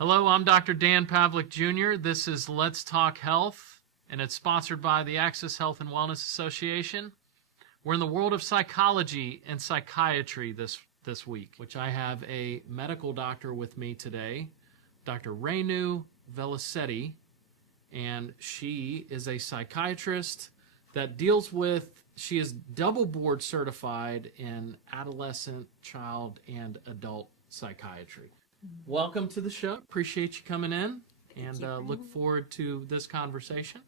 Hello, I'm Dr. Dan Pavlik Jr. This is Let's Talk Health, and it's sponsored by the Access Health and Wellness Association. We're in the world of psychology and psychiatry this week, which I have a medical doctor with me today, Dr. Renu Velisetty, and she is a psychiatrist that deals with, she is double board certified in adolescent, child, and adult psychiatry. Welcome to the show. Appreciate you coming in, and look forward to this conversation.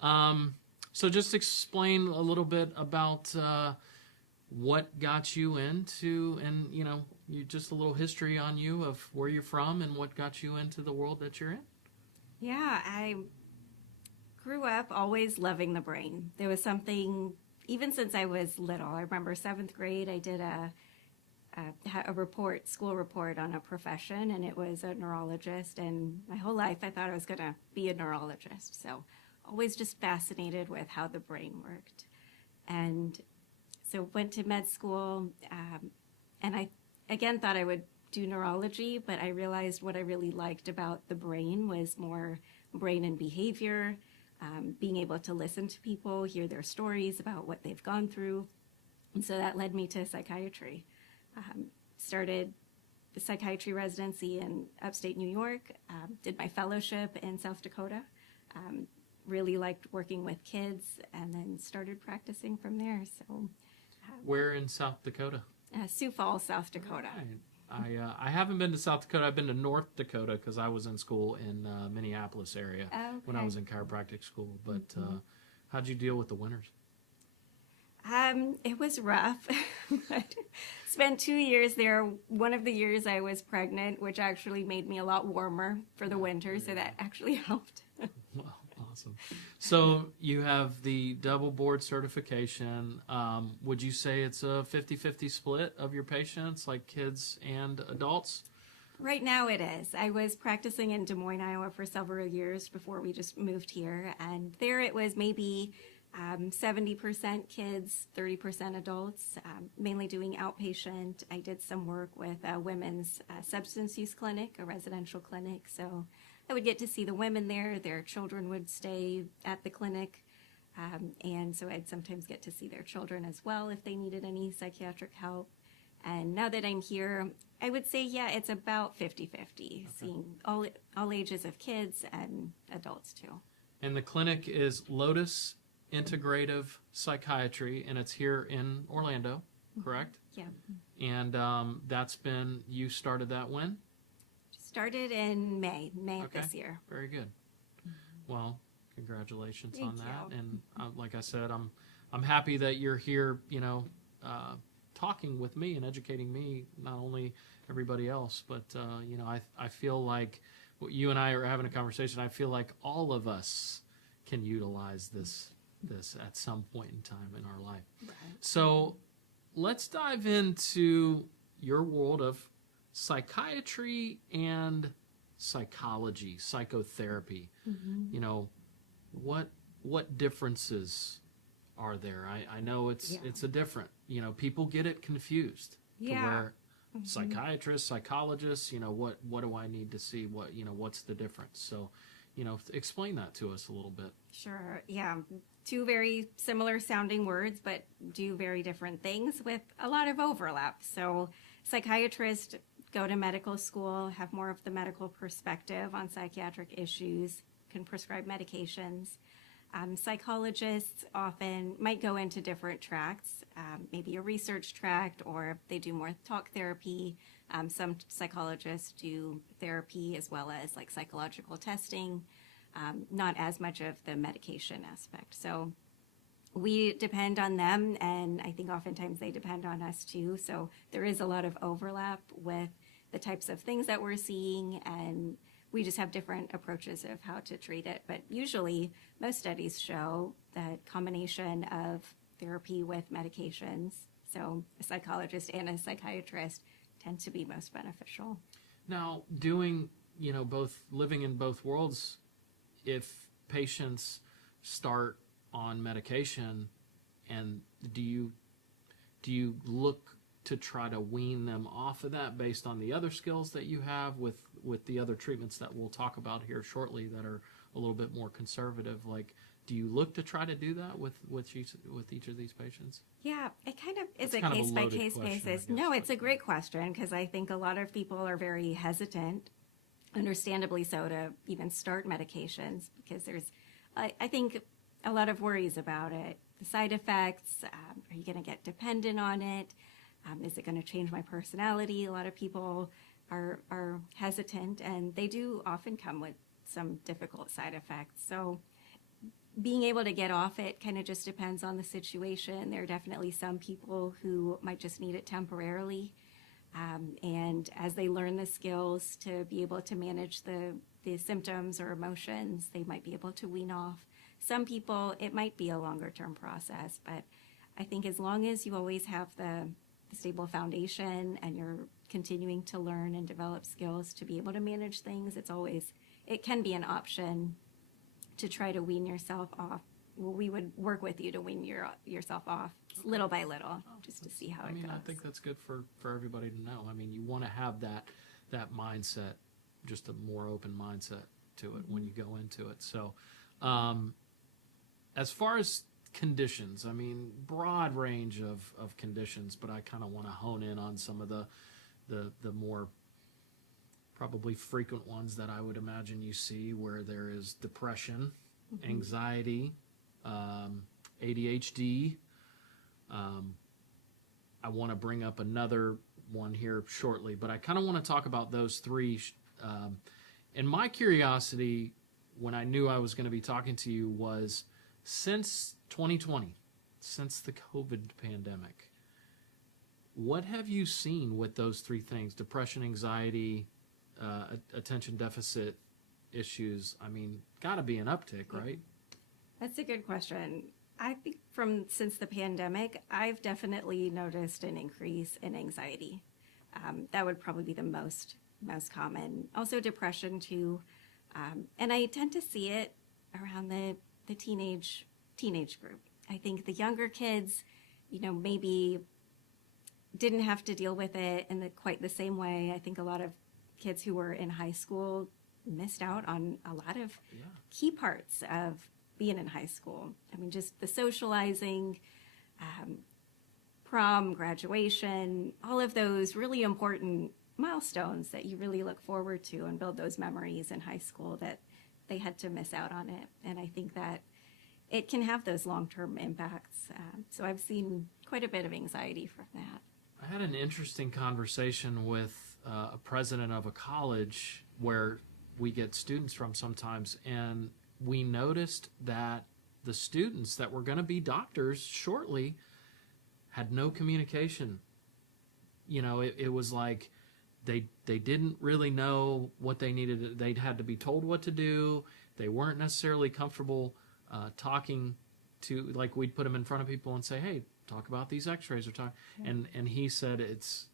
So just explain a little bit about what got you into, and just a little history on you of where you're from and what got you into the world that you're in. Yeah, I grew up always loving the brain. There was something, even since I was little. I remember 7th grade, I did a school report on a profession, and it was a neurologist. And my whole life, I thought I was going to be a neurologist. So always just fascinated with how the brain worked. And so went to med school, and I, again, thought I would do neurology, but I realized what I really liked about the brain was more brain and behavior, being able to listen to people, hear their stories about what they've gone through. And so that led me to psychiatry. Started the psychiatry residency in upstate New York, did my fellowship in South Dakota, really liked working with kids, and then started practicing from there. So, Where in South Dakota? Sioux Falls, South Dakota. Right. I haven't been to South Dakota. I've been to North Dakota because I was in school in Minneapolis area when I was in chiropractic school. But how'd you deal with the winters? It was rough. But spent 2 years there. One of the years I was pregnant, which actually made me a lot warmer for the winter, so that actually helped. Well, awesome. So you have the double board certification. Would you say it's a 50-50 split of your patients, like kids and adults? Right now it is. I was practicing in Des Moines, Iowa for several years before we just moved here, and there it was maybe 70% kids, 30% adults, mainly doing outpatient. I did some work with a women's substance use clinic, a residential clinic. So I would get to see the women there. Their children would stay at the clinic. And so I'd sometimes get to see their children as well if they needed any psychiatric help. And now that I'm here, I would say, yeah, it's about 50-50, seeing all ages of kids and adults too. And the clinic is Lotus Integrative Psychiatry, and it's here in Orlando, correct? Yeah. And you started that when? Started in May of this year. Very good. Well, congratulations Thank on that. you. And like I said, I'm happy that you're here, talking with me and educating me, not only everybody else, but I feel like you and I are having a conversation. I feel like all of us can utilize this at some point in time in our life. Right. So let's dive into your world of psychiatry and psychology, psychotherapy. Mm-hmm. What differences are there? I know it's a different, people get it confused. Yeah. To where psychiatrists, psychologists, what do I need to see? What's the difference? So, explain that to us a little bit. Sure. Yeah. 2 very similar sounding words, but do very different things with a lot of overlap. So psychiatrists go to medical school, have more of the medical perspective on psychiatric issues, can prescribe medications. Psychologists often might go into different tracks, maybe a research tract, or they do more talk therapy. Some psychologists do therapy as well as like psychological testing, not as much of the medication aspect. So we depend on them, and I think oftentimes they depend on us too. So there is a lot of overlap with the types of things that we're seeing, and we just have different approaches of how to treat it. But usually most studies show that combination of therapy with medications, so a psychologist and a psychiatrist, tend to be most beneficial. Now, living in both worlds, if patients start on medication, and do you look to try to wean them off of that based on the other skills that you have with the other treatments that we'll talk about here shortly that are a little bit more conservative? Like, do you look to try to do that with each of these patients? Yeah, it kind of is It's a kind of a case by loaded case question, I basis. guess, No, it's but- a great question because I think a lot of people are very hesitant, understandably so, to even start medications because there's, I think, a lot of worries about it. The side effects, are you going to get dependent on it? Is it going to change my personality? A lot of people are hesitant, and they do often come with some difficult side effects. So being able to get off it kind of just depends on the situation. There are definitely some people who might just need it temporarily. And as they learn the skills to be able to manage the symptoms or emotions, they might be able to wean off. Some people, it might be a longer term process, but I think as long as you always have the stable foundation and you're continuing to learn and develop skills to be able to manage things, it can be an option to try to wean yourself off. Well, we would work with you to wean yourself off little by little, just to see how it goes. I think that's good for everybody to know. I mean, you want to have that mindset, just a more open mindset to it when you go into it. So, as far as conditions, I mean, broad range of conditions, but I kind of want to hone in on some of the more probably frequent ones that I would imagine you see, where there is depression, anxiety, ADHD. I want to bring up another one here shortly, but I kind of want to talk about those three. And my curiosity, when I knew I was going to be talking to you, was since 2020, since the COVID pandemic, what have you seen with those three things? Depression, anxiety, attention deficit issues. I mean, got to be an uptick, right? That's a good question. I think since the pandemic, I've definitely noticed an increase in anxiety. That would probably be the most common. Also depression too. And I tend to see it around the teenage group. I think the younger kids, maybe didn't have to deal with it in quite the same way. I think a lot of kids who were in high school missed out on a lot of key parts of being in high school. I mean, just the socializing, prom, graduation, all of those really important milestones that you really look forward to and build those memories in high school, that they had to miss out on it. And I think that it can have those long-term impacts. So I've seen quite a bit of anxiety from that. I had an interesting conversation with a president of a college where we get students from sometimes, and we noticed that the students that were going to be doctors shortly had no communication. It was like they didn't really know what they needed. They'd had to be told what to do. They weren't necessarily comfortable talking to, like, we'd put them in front of people and say, hey, talk about these x-rays or talk. Yeah. And he said it's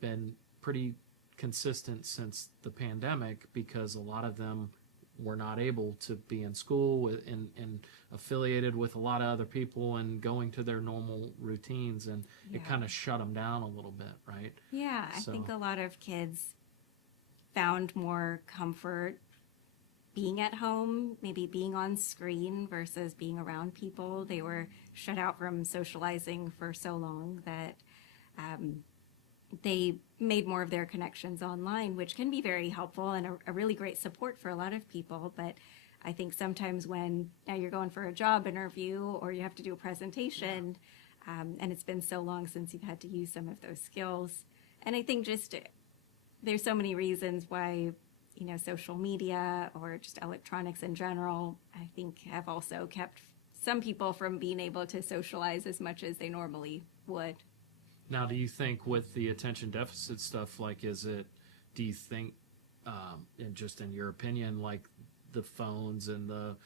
been pretty consistent since the pandemic because a lot of them were not able to be in school and affiliated with a lot of other people and going to their normal routines, and it kind of shut them down a little bit, right? Yeah, I think a lot of kids found more comfort being at home, maybe being on screen versus being around people. They were shut out from socializing for so long that they made more of their connections online, which can be very helpful and a really great support for a lot of people. But I think sometimes when now you're going for a job interview or you have to do a presentation, and it's been so long since you've had to use some of those skills. And I think just there's so many reasons why, social media or just electronics in general, I think have also kept some people from being able to socialize as much as they normally would. Now, do you think with the attention deficit stuff, do you think, in your opinion, like the phones and the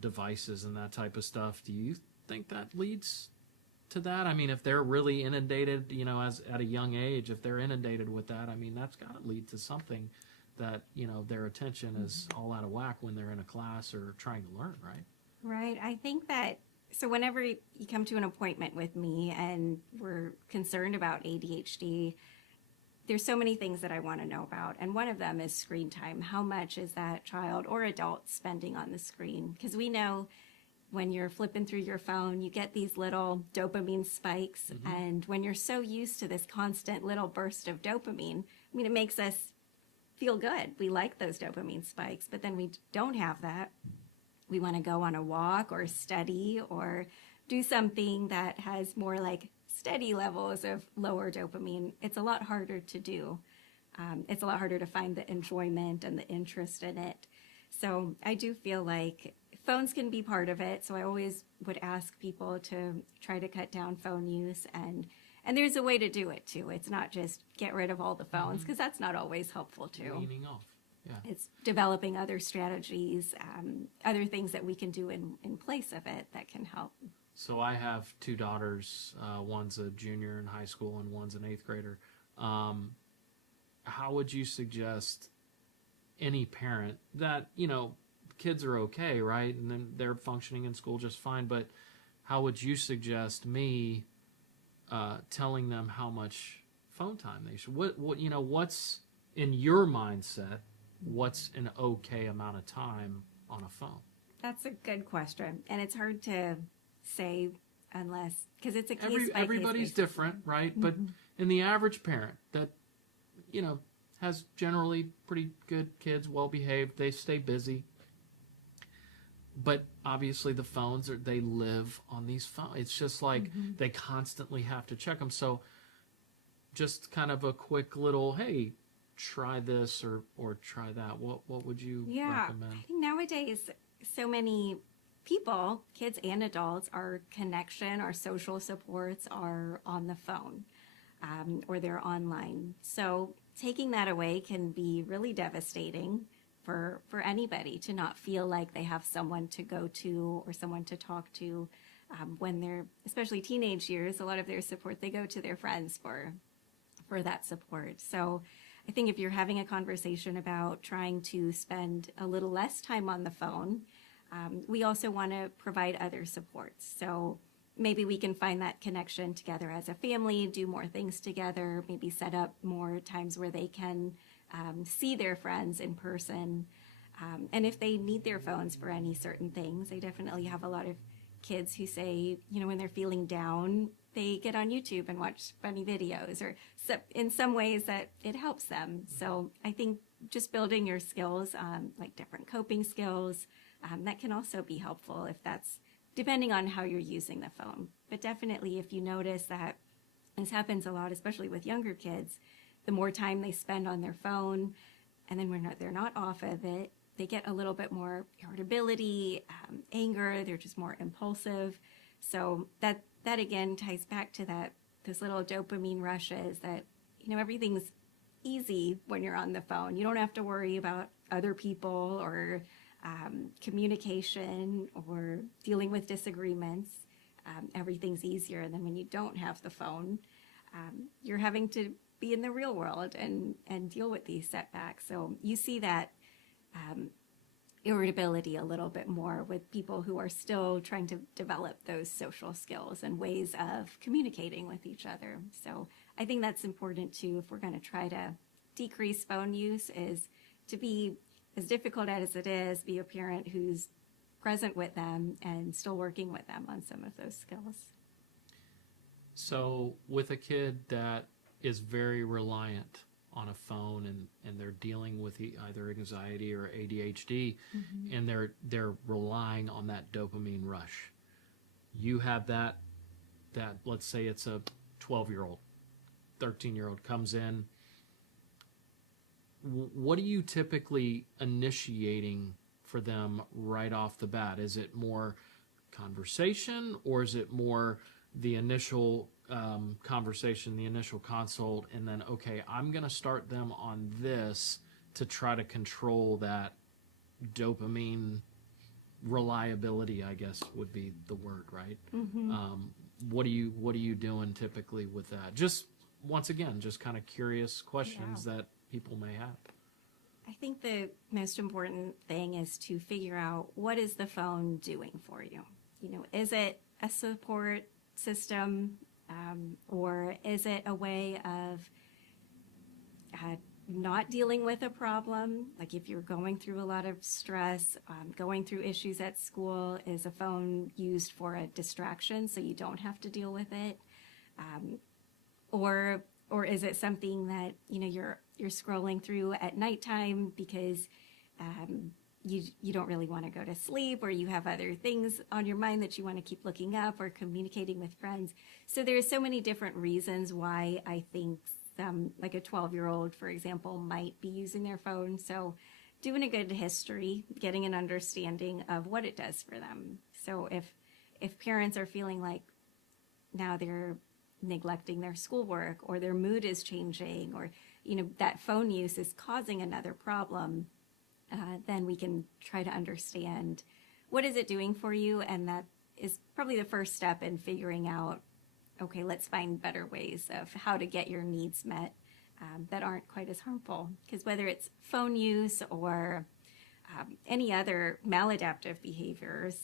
devices and that type of stuff, do you think that leads to that? I mean, if they're really inundated, as at a young age, if they're inundated with that, I mean, that's got to lead to something that, their attention is all out of whack when they're in a class or trying to learn, right? Right. I think that So whenever you come to an appointment with me and we're concerned about ADHD, there's so many things that I want to know about. And one of them is screen time. How much is that child or adult spending on the screen? Because we know when you're flipping through your phone, you get these little dopamine spikes. And when you're so used to this constant little burst of dopamine, I mean, it makes us feel good. We like those dopamine spikes, but then we don't have that. We want to go on a walk or study or do something that has more like steady levels of lower dopamine. It's a lot harder to do. It's a lot harder to find the enjoyment and the interest in it. So I do feel like phones can be part of it. So I always would ask people to try to cut down phone use, and there's a way to do it too. It's not just get rid of all the phones, because that's not always helpful too. Weaning off. Yeah. It's developing other strategies, other things that we can do in place of it that can help. So I have two daughters. One's a junior in high school and one's an 8th grader. How would you suggest any parent that, kids are okay, right? And then they're functioning in school just fine. But how would you suggest me telling them how much phone time they should? What's in your mindset? What's an okay amount of time on a phone? That's a good question, and it's hard to say unless, because it's a case by everybody's case different, right? But in the average parent that has generally pretty good kids, well behaved, they stay busy, but obviously the phones they live on these phones. It's just like they constantly have to check them. So just kind of a quick little, hey, try this or try that. What would you recommend? I think nowadays so many people, kids and adults, our connection, our social supports are on the phone, or they're online. So taking that away can be really devastating for anybody to not feel like they have someone to go to or someone to talk to. When they're, especially teenage years, a lot of their support, they go to their friends for that support. So I think if you're having a conversation about trying to spend a little less time on the phone, we also want to provide other supports. So maybe we can find that connection together as a family, do more things together, maybe set up more times where they can see their friends in person. And if they need their phones for any certain things, I definitely have a lot of kids who say, when they're feeling down, they get on YouTube and watch funny videos, or in some ways that it helps them. So I think just building your skills, like different coping skills, that can also be helpful if that's depending on how you're using the phone. But definitely if you notice that this happens a lot, especially with younger kids, the more time they spend on their phone, and then when they're not off of it, they get a little bit more irritability, anger, they're just more impulsive. So that again ties back to those little dopamine rushes that, everything's easy when you're on the phone. You don't have to worry about other people or communication or dealing with disagreements. Everything's easier than when you don't have the phone. You're having to be in the real world and deal with these setbacks. So you see that irritability a little bit more with people who are still trying to develop those social skills and ways of communicating with each other. So I think that's important too, if we're going to try to decrease phone use, is to be, as difficult as it is, be a parent who's present with them and still working with them on some of those skills. So with a kid that is very reliant on a phone and they're dealing with either anxiety or ADHD, and they're relying on that dopamine rush. You have that let's say it's a 12-year-old, 13-year-old comes in. What are you typically initiating for them right off the bat? Is it more conversation, or is it more the initial conversation, the initial consult, and then, okay, I'm going to start them on this to try to control that dopamine reliability, I guess would be the word, right? What are you doing typically with that? Just once again, just kind of curious questions that people may have. I think the most important thing is to figure out, what is the phone doing for you? Is it a support system, or is it a way of not dealing with a problem? Like if you're going through a lot of stress, going through issues at school, is a phone used for a distraction so you don't have to deal with it? Or is it something that you're scrolling through at nighttime because you don't really want to go to sleep, or you have other things on your mind that you want to keep looking up or communicating with friends? So there's so many different reasons why I think like a 12-year-old, for example, might be using their phone. So doing a good history, getting an understanding of what it does for them. So if parents are feeling like now they're neglecting their schoolwork, or their mood is changing, or that phone use is causing another problem, then we can try to understand what is it doing for you. And that is probably the first step in figuring out, okay, let's find better ways of how to get your needs met that aren't quite as harmful. Because whether it's phone use or any other maladaptive behaviors,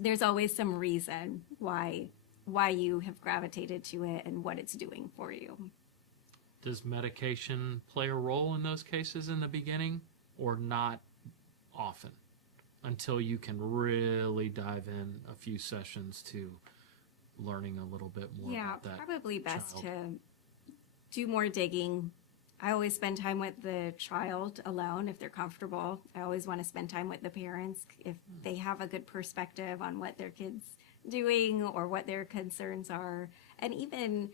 there's always some reason why you have gravitated to it and what it's doing for you. Does medication play a role in those cases in the beginning, or not often, until you can really dive in a few sessions to learning a little bit more about that? Yeah, probably best child? to do more digging. I always spend time with the child alone if they're comfortable. I always want to spend time with the parents if they have a good perspective on what their kid's doing or what their concerns are. And even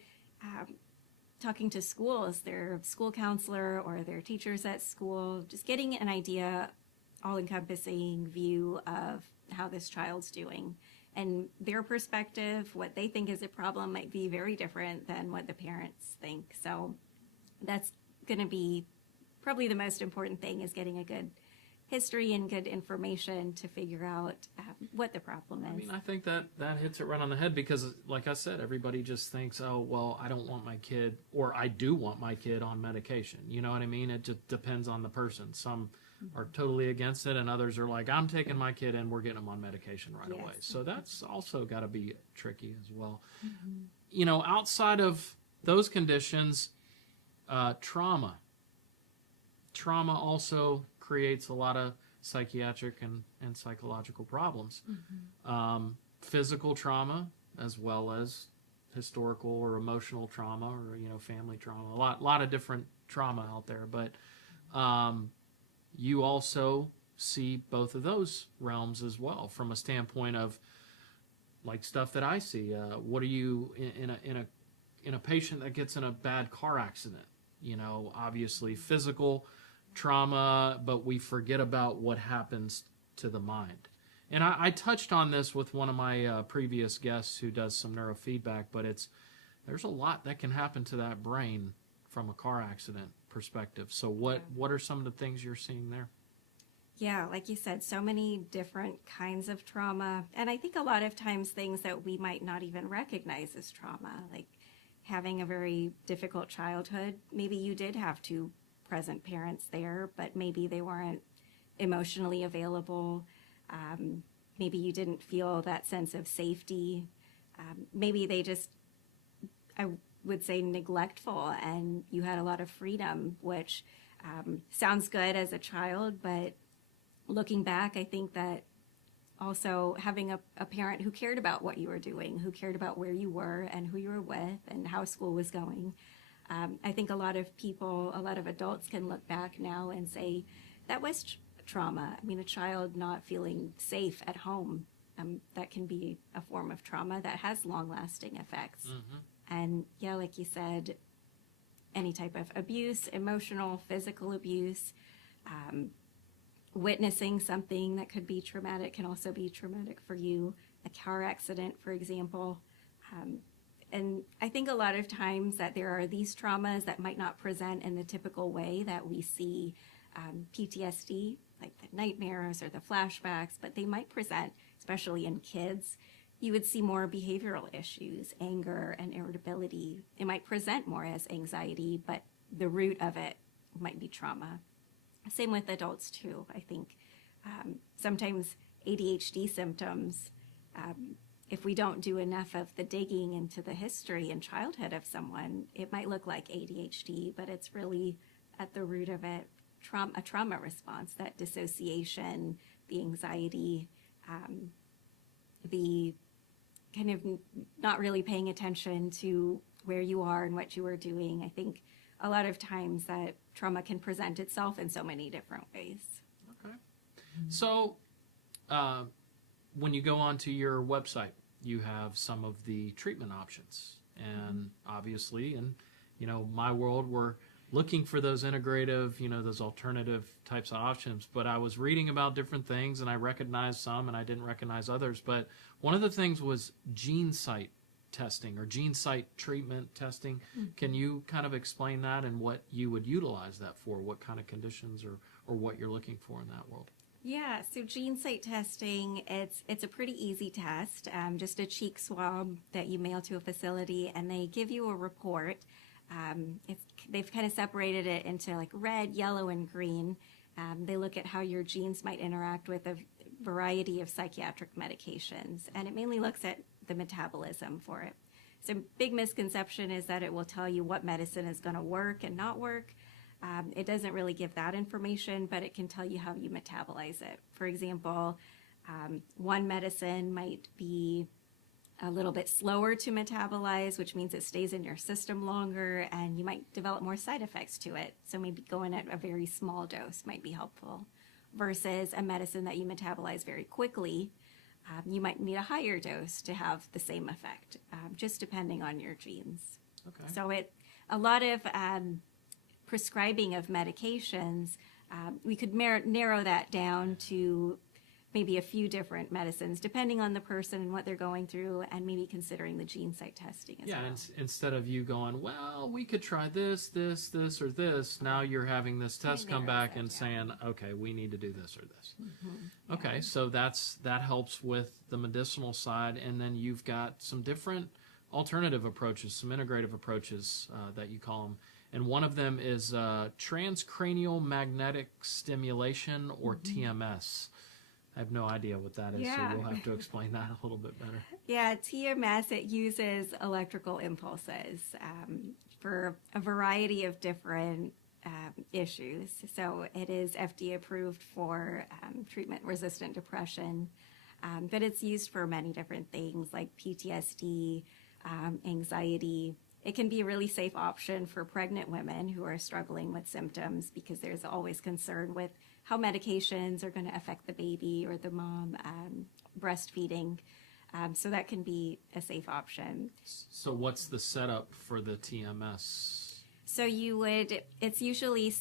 talking to schools, their school counselor or their teachers at school, just getting an idea, all-encompassing view of how this child's doing. And their perspective, what they think is a problem, might be very different than what the parents think. So that's going to be probably the most important thing, is getting a good history and good information to figure out what the problem is. I mean, I think that hits it right on the head, because, like I said, everybody just thinks, oh, well, I don't want my kid, or I do want my kid on medication. You know what I mean? It just depends on the person. Some are totally against it, and others are like, I'm taking my kid and we're getting them on medication right away. So that's also got to be tricky as well. Outside of those conditions, trauma also creates a lot of psychiatric and psychological problems. Physical trauma, as well as historical or emotional trauma, or family trauma. A lot of different trauma out there, but you also see both of those realms as well, from a standpoint of like stuff that I see. What are you in a patient that gets in a bad car accident? Obviously physical trauma, but we forget about what happens to the mind. And I touched on this with one of my previous guests who does some neurofeedback, but there's a lot that can happen to that brain from a car accident perspective. So what are some of the things you're seeing there? Yeah, like you said, so many different kinds of trauma. And I think a lot of times things that we might not even recognize as trauma, like having a very difficult childhood. Maybe you did have two present parents there, but maybe they weren't emotionally available. Maybe you didn't feel that sense of safety. Maybe they just, I would say, neglectful, and you had a lot of freedom, which sounds good as a child, but looking back, I think that also having a parent who cared about what you were doing, who cared about where you were and who you were with and how school was going. I think a lot of adults can look back now and say, that was trauma. I mean, a child not feeling safe at home, that can be a form of trauma that has long-lasting effects. And yeah, like you said, any type of abuse, emotional, physical abuse, witnessing something that could be traumatic can also be traumatic for you. A car accident, for example. And I think a lot of times that there are these traumas that might not present in the typical way that we see PTSD, like the nightmares or the flashbacks, but they might present, especially in kids. You would see more behavioral issues, anger and irritability. It might present more as anxiety, but the root of it might be trauma. Same with adults too. I think sometimes ADHD symptoms, if we don't do enough of the digging into the history and childhood of someone, it might look like ADHD, but it's really at the root of it, a trauma response, that dissociation, the anxiety, the kind of not really paying attention to where you are and what you are doing. I think a lot of times that trauma can present itself in so many different ways. Okay. So when you go onto your website, you have some of the treatment options. And obviously, in my world, we're looking for those integrative, those alternative types of options. But I was reading about different things, and I recognized some, and I didn't recognize others. But one of the things was gene site testing or gene site treatment testing. Mm-hmm. Can you kind of explain that and what you would utilize that for? What kind of conditions or what you're looking for in that world? Yeah, so gene site testing, it's a pretty easy test, just a cheek swab that you mail to a facility, and they give you a report. They've kind of separated it into like red, yellow, and green. They look at how your genes might interact with a variety of psychiatric medications, and it mainly looks at the metabolism for it. So big misconception is that it will tell you what medicine is going to work and not work. It doesn't really give that information, but it can tell you how you metabolize it. For example, one medicine might be a little bit slower to metabolize, which means it stays in your system longer, and you might develop more side effects to it. So maybe going at a very small dose might be helpful, versus a medicine that you metabolize very quickly. You might need a higher dose to have the same effect, just depending on your genes. Okay. So a lot of prescribing of medications, we could narrow that down to maybe a few different medicines, depending on the person and what they're going through, and maybe considering the gene site testing as well. Yeah, instead of you going, well, we could try this, or this, now you're having this test come back and saying, okay, we need to do this or this. Mm-hmm. Okay, yeah. So that helps with the medicinal side, and then you've got some different alternative approaches, some integrative approaches that you call them. And one of them is transcranial magnetic stimulation, or TMS. I have no idea what that is, so you'll have to explain that a little bit better. Yeah, TMS, it uses electrical impulses for a variety of different issues. So it is FDA approved for treatment-resistant depression, but it's used for many different things like PTSD, anxiety. It can be a really safe option for pregnant women who are struggling with symptoms, because there's always concern with how medications are going to affect the baby or the mom breastfeeding. So that can be a safe option. So what's the setup for the TMS? So it's usually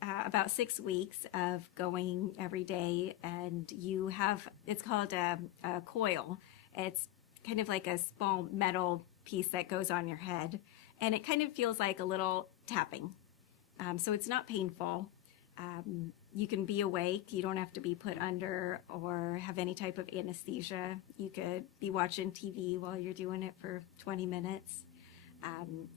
about 6 weeks of going every day, and it's called a coil. It's kind of like a small metal piece that goes on your head, and it kind of feels like a little tapping. So it's not painful. You can be awake. You don't have to be put under or have any type of anesthesia. You could be watching TV while you're doing it for 20 minutes.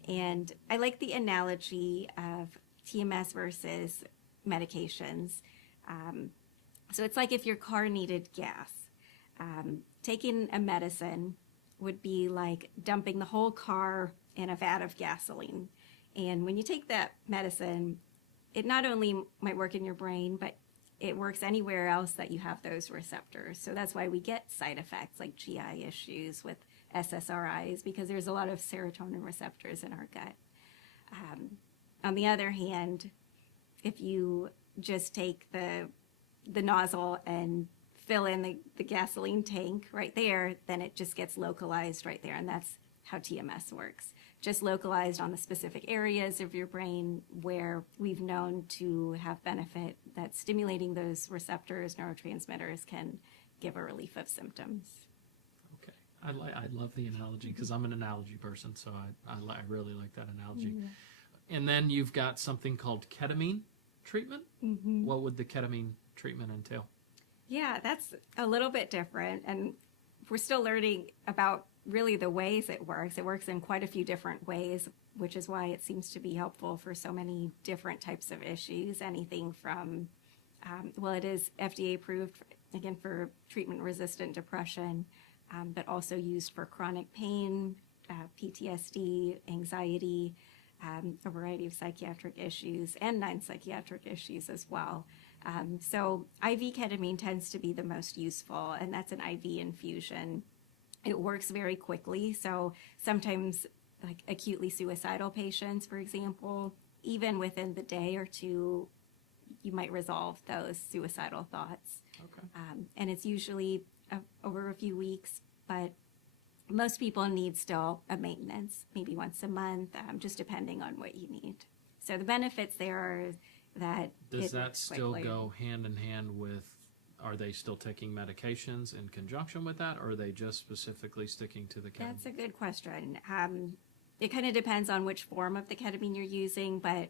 And I like the analogy of TMS versus medications. So it's like if your car needed gas. Taking a medicine would be like dumping the whole car in a vat of gasoline. And when you take that medicine, it not only might work in your brain, but it works anywhere else that you have those receptors. So that's why we get side effects like GI issues with SSRIs, because there's a lot of serotonin receptors in our gut. On the other hand, if you just take the nozzle and fill in the gasoline tank right there, then it just gets localized right there, and that's how TMS works. Just localized on the specific areas of your brain where we've known to have benefit, that stimulating those receptors, neurotransmitters, can give a relief of symptoms. Okay. I love the analogy, because I'm an analogy person, so I really like that analogy. Mm-hmm. And then you've got something called ketamine treatment. Mm-hmm. What would the ketamine treatment entail? Yeah, that's a little bit different, and we're still learning about really the ways it works. It works in quite a few different ways, which is why it seems to be helpful for so many different types of issues. Anything from, it is FDA approved again, for treatment-resistant depression, but also used for chronic pain, PTSD, anxiety, a variety of psychiatric issues and non-psychiatric issues as well. So IV ketamine tends to be the most useful, and that's an IV infusion. It works very quickly, so sometimes like acutely suicidal patients, for example, even within the day or two, you might resolve those suicidal thoughts. Okay. And it's usually over a few weeks, but most people need still a maintenance, maybe once a month, just depending on what you need. So the benefits there are that does that still go hand in hand with, are they still taking medications in conjunction with that, or are they just specifically sticking to the ketamine? That's a good question. It kind of depends on which form of the ketamine you're using, but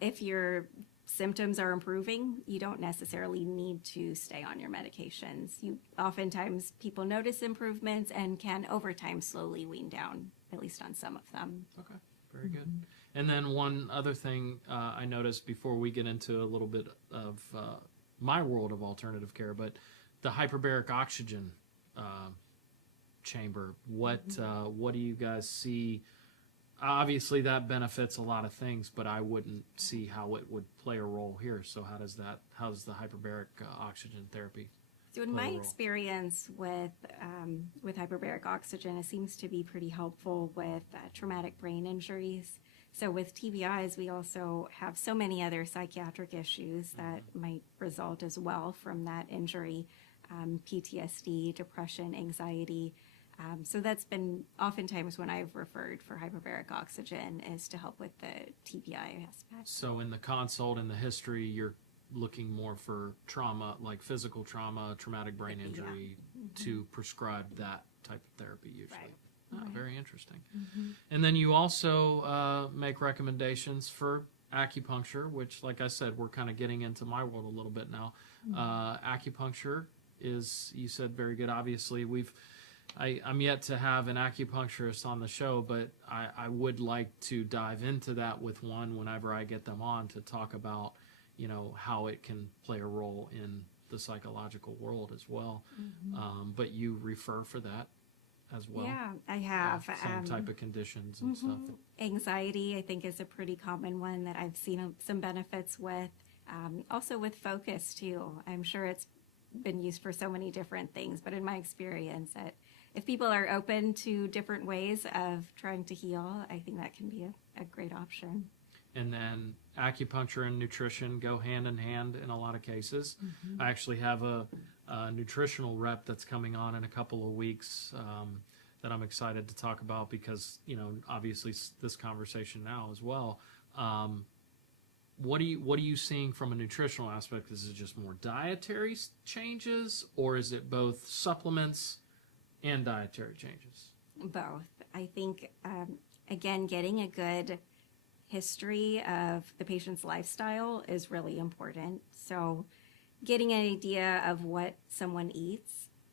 if your symptoms are improving, you don't necessarily need to stay on your medications. Oftentimes people notice improvements and can over time slowly wean down, at least on some of them. Okay, very good. And then one other thing I noticed before we get into a little bit of my world of alternative care, but the hyperbaric oxygen chamber, what do you guys see? Obviously that benefits a lot of things, but I wouldn't see how it would play a role here. So how does the hyperbaric oxygen therapy? So in my experience with hyperbaric oxygen, it seems to be pretty helpful with traumatic brain injuries. So with TBIs, we also have so many other psychiatric issues that might result as well from that injury, PTSD, depression, anxiety. So that's been oftentimes when I've referred for hyperbaric oxygen is to help with the TBI aspect. So in the consult and the history, you're looking more for trauma, like physical trauma, traumatic brain injury, to prescribe that type of therapy usually. Right. Oh, very interesting. And then you also make recommendations for acupuncture, which, like I said, we're kind of getting into my world a little bit now. Acupuncture is, you said, very good. Obviously, I'm yet to have an acupuncturist on the show, but I would like to dive into that with one whenever I get them on to talk about, how it can play a role in the psychological world as well. But you refer for that as well? Yeah, I have. Same type of conditions and stuff. Anxiety, I think, is a pretty common one that I've seen some benefits with. Also with focus, too. I'm sure it's been used for so many different things, but in my experience, if people are open to different ways of trying to heal, I think that can be a great option. And then acupuncture and nutrition go hand in hand in a lot of cases. I actually have a nutritional rep that's coming on in a couple of weeks that I'm excited to talk about because, obviously this conversation now as well. What are you seeing from a nutritional aspect? Is it just more dietary changes, or is it both supplements and dietary changes? Both. I think, again, getting a good history of the patient's lifestyle is really important. So getting an idea of what someone eats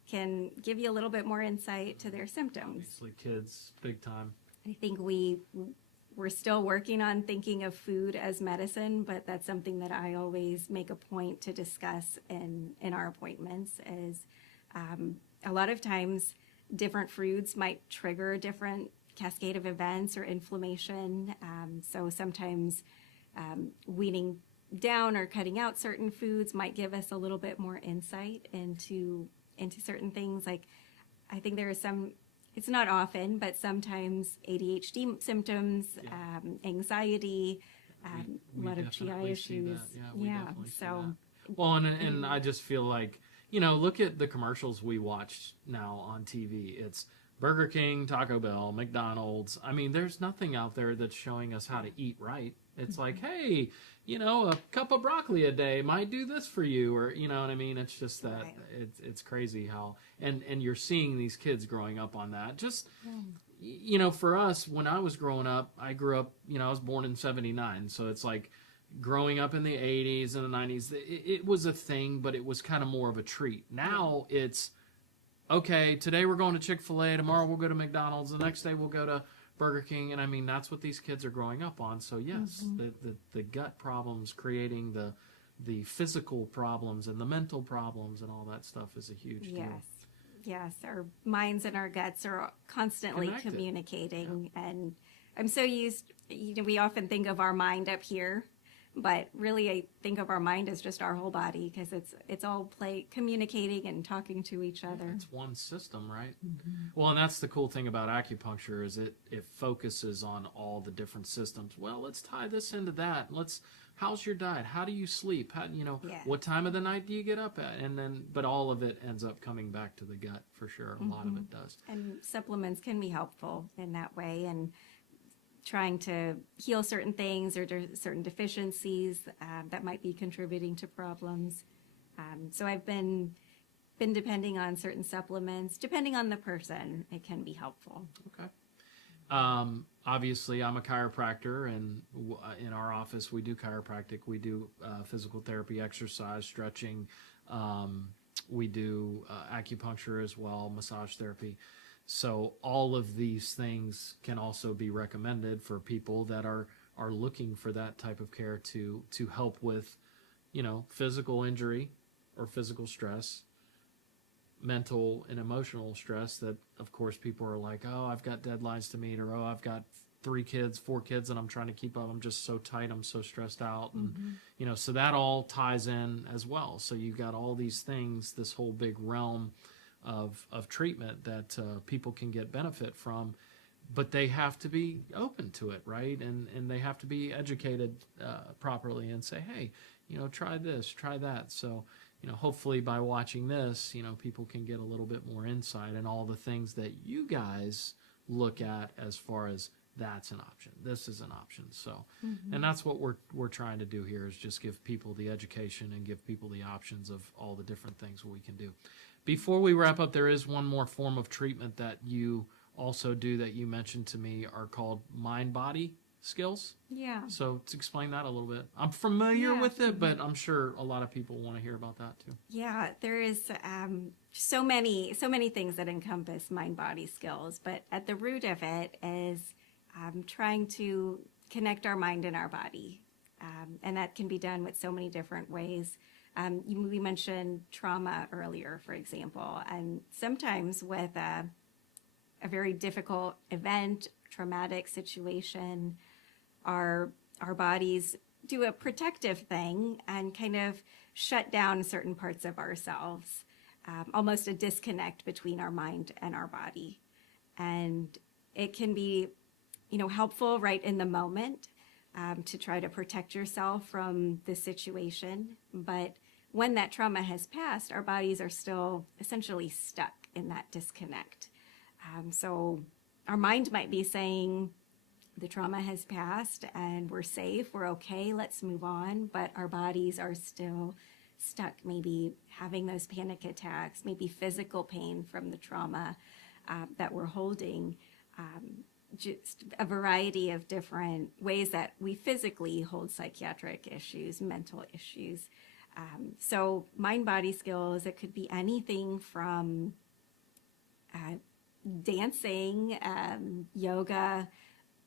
can give you a little bit more insight to their symptoms. Obviously, kids, big time. I think we're still working on thinking of food as medicine, but that's something that I always make a point to discuss in our appointments is a lot of times different foods might trigger a different cascade of events or inflammation. So sometimes weaning down or cutting out certain foods might give us a little bit more insight into certain things. Like I think there are some, it's not often, but sometimes ADHD symptoms, anxiety, a lot of GI issues. Well, and I just feel like, look at the commercials we watch now on TV. It's Burger King, Taco Bell, McDonald's. I mean, there's nothing out there that's showing us how to eat right. It's like, hey, a cup of broccoli a day might do this for you, or you know what I mean? It's just that it's crazy how, and you're seeing these kids growing up on that. Just, for us, when I was growing up, I grew up, I was born in 79. So it's like growing up in the 80s and the 90s, it was a thing, but it was kind of more of a treat. Now it's, okay, today we're going to Chick-fil-A, tomorrow we'll go to McDonald's, the next day we'll go to Burger King, and I mean, that's what these kids are growing up on. So yes, the gut problems creating the physical problems and the mental problems and all that stuff is a huge deal. Yes, our minds and our guts are constantly Connected. communicating. Yeah. And I'm so used, we often think of our mind up here, but really I think of our mind as just our whole body, because it's all communicating and talking to each other. It's one system, right? Well, and that's the cool thing about acupuncture is it focuses on all the different systems. Well, let's tie this into that. How's your diet? How do you sleep? What time of the night do you get up at? And then, but all of it ends up coming back to the gut for sure. A lot of it does. And supplements can be helpful in that way, and trying to heal certain things or certain deficiencies that might be contributing to problems. So I've been depending on certain supplements. Depending on the person, it can be helpful. Okay. Obviously, I'm a chiropractor, and in our office, we do chiropractic. We do physical therapy, exercise, stretching. We do acupuncture as well, massage therapy. So all of these things can also be recommended for people that are looking for that type of care to help with, physical injury or physical stress, mental and emotional stress that, of course, people are like, oh, I've got deadlines to meet, or, oh, I've got 4 kids, and I'm trying to keep up. I'm just so tight. I'm so stressed out. And, so that all ties in as well. So you've got all these things, this whole big realm of treatment that people can get benefit from, but they have to be open to it, right? And they have to be educated properly and say, hey, try this, try that. So, hopefully by watching this, people can get a little bit more insight in all the things that you guys look at as far as that's an option. This is an option. So, and that's what we're trying to do here is just give people the education and give people the options of all the different things we can do. Before we wrap up, there is one more form of treatment that you also do that you mentioned to me are called mind-body skills. Yeah. So to explain that a little bit. I'm familiar with it, but I'm sure a lot of people want to hear about that too. Yeah, there is so many things that encompass mind-body skills, but at the root of it is trying to connect our mind and our body. And that can be done with so many different ways. We mentioned trauma earlier, for example, and sometimes with a very difficult event, traumatic situation, our bodies do a protective thing and kind of shut down certain parts of ourselves, almost a disconnect between our mind and our body. And it can be, helpful right in the moment to try to protect yourself from the situation. But when that trauma has passed, our bodies are still essentially stuck in that disconnect. So our mind might be saying, the trauma has passed and we're safe, we're okay, let's move on. But our bodies are still stuck, maybe having those panic attacks, maybe physical pain from the trauma that we're holding. Just a variety of different ways that we physically hold psychiatric issues, mental issues. So mind-body skills, it could be anything from dancing, yoga,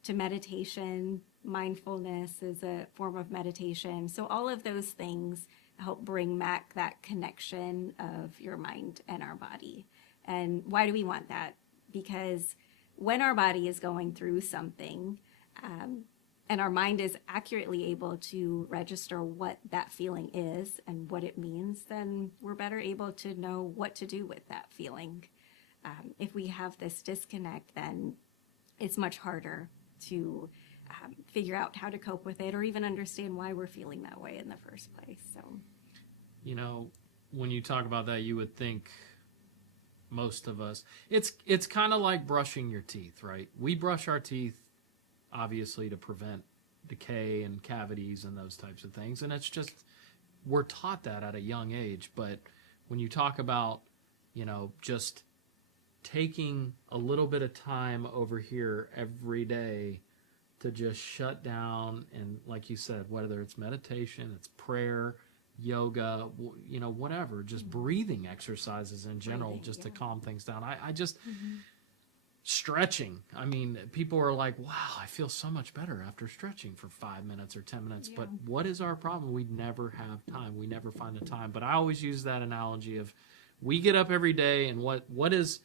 to meditation. Mindfulness is a form of meditation. So all of those things help bring back that connection of your mind and our body. And why do we want that? Because when our body is going through something, and our mind is accurately able to register what that feeling is and what it means, then we're better able to know what to do with that feeling. If we have this disconnect, then it's much harder to figure out how to cope with it or even understand why we're feeling that way in the first place. So, when you talk about that, you would think most of us, it's kind of like brushing your teeth, right? We brush our teeth obviously to prevent decay and cavities and those types of things, and it's just we're taught that at a young age. But when you talk about just taking a little bit of time over here every day to just shut down, and like you said, whether it's meditation, it's prayer, yoga, whatever, just breathing exercises in general, to calm things down. I just stretching. I mean, people are like, wow, I feel so much better after stretching for 5 minutes or 10 minutes. But what is our problem? We never have time. We never find the time. But I always use that analogy of we get up every day, and what is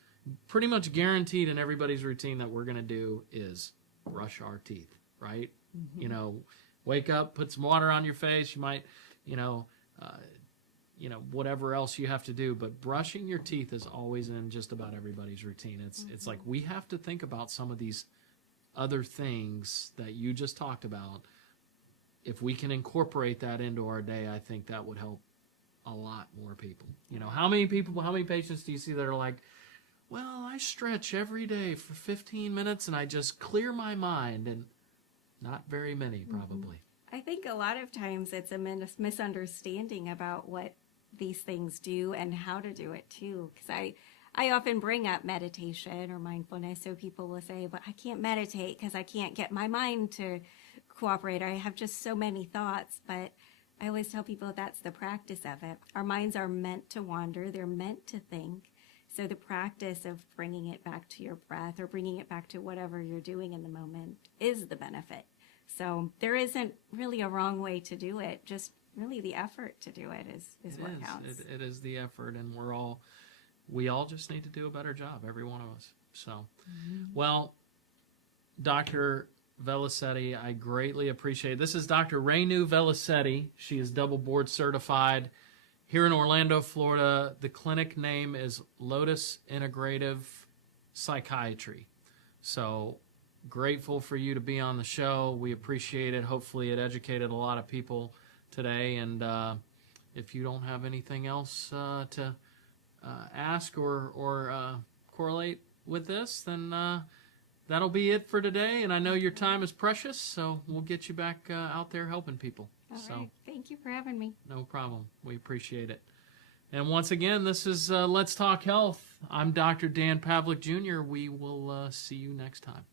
pretty much guaranteed in everybody's routine that we're going to do is brush our teeth, right? Mm-hmm. Wake up, put some water on your face. You might, whatever else you have to do, but brushing your teeth is always in just about everybody's routine. It's like we have to think about some of these other things that you just talked about. If we can incorporate that into our day, I think that would help a lot more people. How many patients do you see that are like, well, I stretch every day for 15 minutes and I just clear my mind? And not very many, probably. I think a lot of times it's a misunderstanding about what these things do and how to do it too. Because I often bring up meditation or mindfulness, so people will say, but I can't meditate because I can't get my mind to cooperate. I have just so many thoughts. But I always tell people that's the practice of it. Our minds are meant to wander. They're meant to think. So the practice of bringing it back to your breath or bringing it back to whatever you're doing in the moment is the benefit. So there isn't really a wrong way to do it. Just really the effort to do it is what counts. It is the effort, and we all just need to do a better job, every one of us. So, well, Dr. Velisetty, I greatly appreciate it. This is Dr. Renu Velisetty. She is double board certified here in Orlando, Florida. The clinic name is Lotus Integrative Psychiatry. So grateful for you to be on the show. We appreciate it. Hopefully it educated a lot of people today. And if you don't have anything else to ask or correlate with this, then that'll be it for today. And I know your time is precious, so we'll get you back out there helping people. All right. Thank you for having me. No problem. We appreciate it. And once again, this is Let's Talk Health. I'm Dr. Dan Pavlik Jr. We will see you next time.